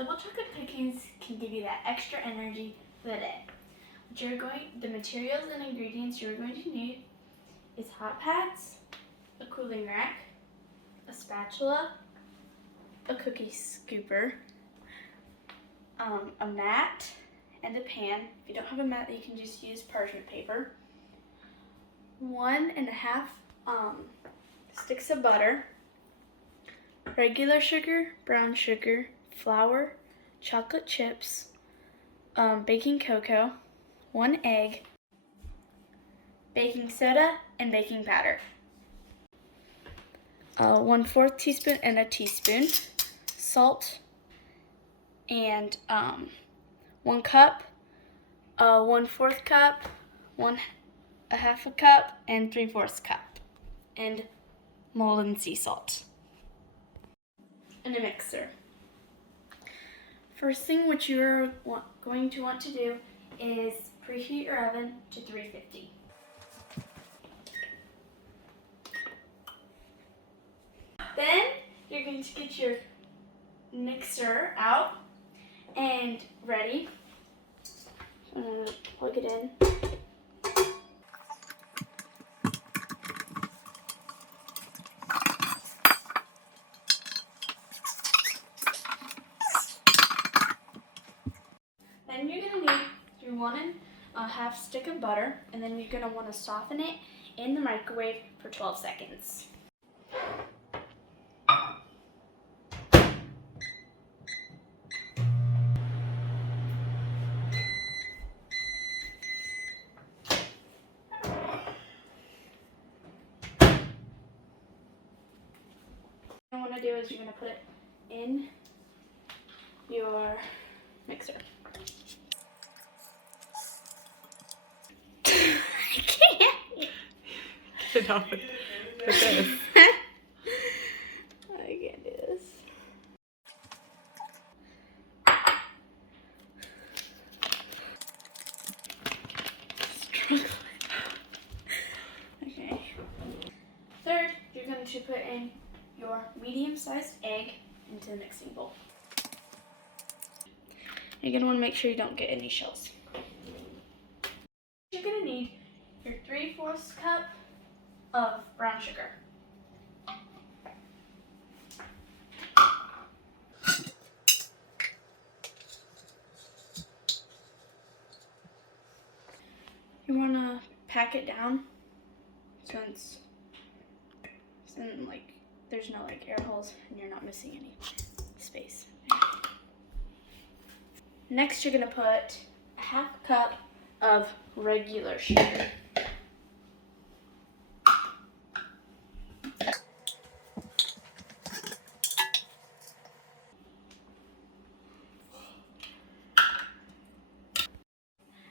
Double chocolate cookies can give you that extra energy for the day. The materials and ingredients you're going to need is hot pads, a cooling rack, a spatula, a cookie scooper, a mat, and a pan. If you don't have a mat, you can just use parchment paper. 1.5 sticks of butter, regular sugar, brown sugar, flour, chocolate chips, baking cocoa, 1 egg, baking soda, and baking powder. 1/4 teaspoon and a teaspoon, salt, and 1 cup, 1/4 cup, 1/2 cup, and 3/4 cup, and Maldon sea salt, and a mixer. First thing what you're going to want to do is preheat your oven to 350. Then you're going to get your mixer out and ready. I'm going to plug it in. Then you're going to need your 1.5 stick of butter, and then you're going to want to soften it in the microwave for 12 seconds. What you want to do is you're going to put it in your mixer. I can't. Get it off with this. I can't do this. Struggling. Okay. Third, you're going to put in your medium-sized egg into the mixing bowl. You're going to want to make sure you don't get any shells. You're going to need your 3/4 cup of brown sugar. You want to pack it down since like there's no like air holes and you're not missing any space. Next, you're going to put 1/2 cup of regular sugar.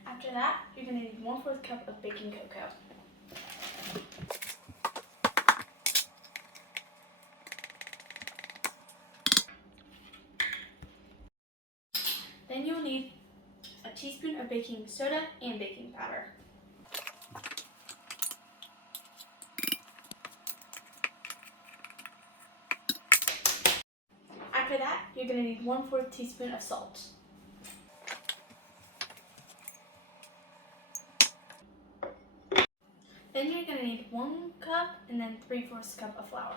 After that, you're going to need 1/4 cup of baking cocoa. Then you'll need a teaspoon of baking soda and baking powder. After that, you're going to need 1/4 teaspoon of salt. Then you're going to need 1 cup and then 3/4 cup of flour.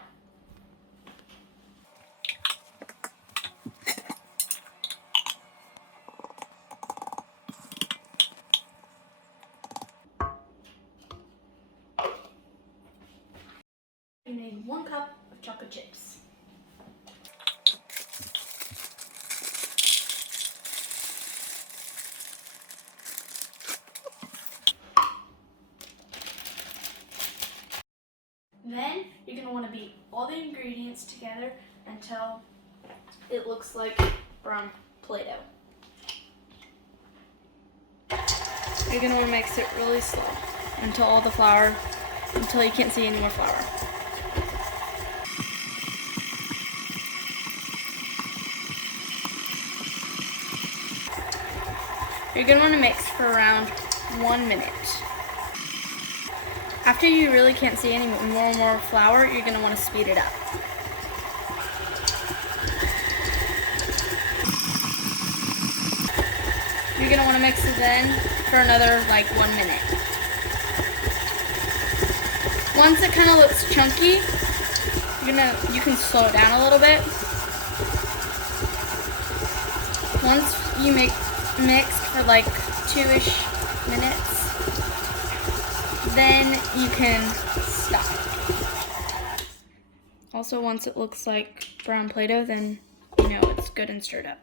You need 1 cup of chocolate chips. Then you're going to want to beat all the ingredients together until it looks like brown Play-Doh. You're going to want to mix it really slow until you can't see any more flour. You're going to want to mix for around 1 minute. After you really can't see any more flour, you're going to want to speed it up. gonna want to mix it in for another like 1 minute. Once it kind of looks chunky, you can slow it down a little bit. Once you mixed for like 2-ish minutes, then you can stop. Also, once it looks like brown Play-Doh, then you know it's good and stirred up.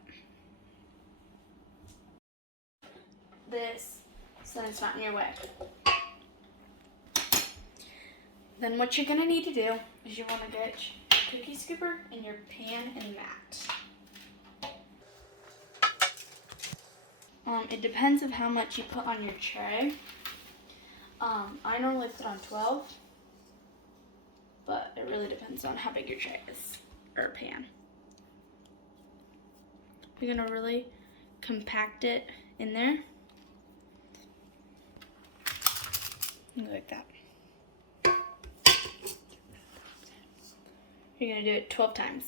This, so it's not in your way. Then what you're gonna need to do is you wanna get your cookie scooper and your pan and mat. It depends of how much you put on your tray. I normally put on 12, but it really depends on how big your tray is, or pan. You're gonna really compact it in there. Like that. You're gonna do it 12 times.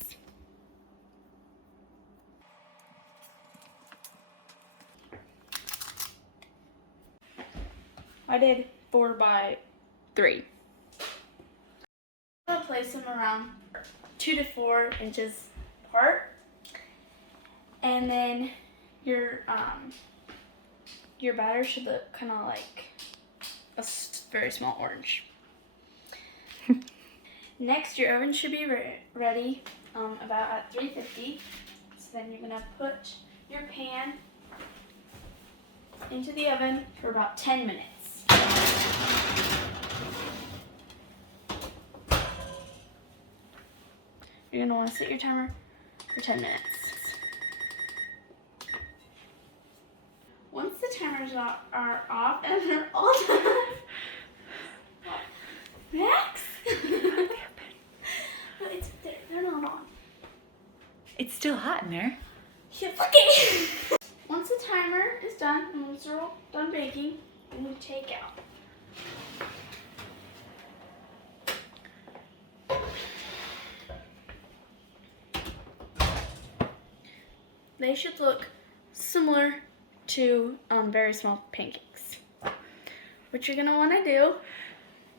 I did 4 by 3. I'm gonna place them around 2 to 4 inches apart, and then your batter should look kind of like a very small orange. Next, your oven should be ready about at 350. So then you're gonna put your pan into the oven for about 10 minutes. You're gonna want to set your timer for 10 minutes. Once the timers are off and they're all done, Max? No, they're not on. It's still hot in there. Yeah, okay. Once the timer is done and once they're all done baking, then you take out. They should look similar to very small pancakes. What you're gonna want to do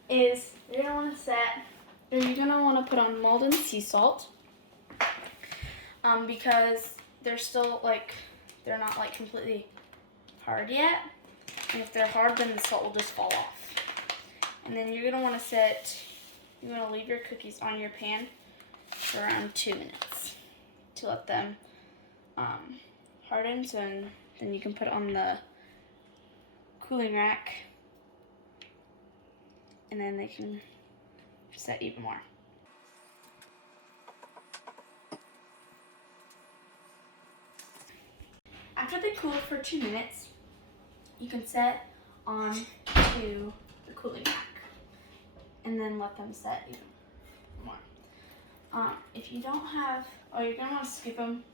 is you're gonna want to put on Maldon sea salt because they're still they're not completely hard yet. And if they're hard, then the salt will just fall off. And then you're gonna want to leave your cookies on your pan for around 2 minutes to let them harden. So then you can put it on the cooling rack, and then they can set even more. After they cool for 2 minutes, you can set on to the cooling rack and then let them set even more. If you don't have, you're gonna want to scoop them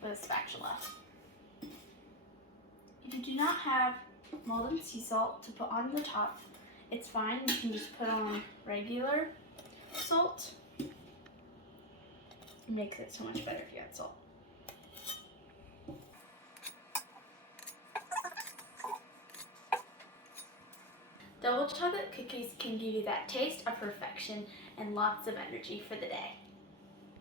with a spatula. If you do not have Maldon sea salt to put on the top, it's fine. You can just put on regular salt. It makes it so much better if you add salt. Double chocolate cookies can give you that taste of perfection and lots of energy for the day.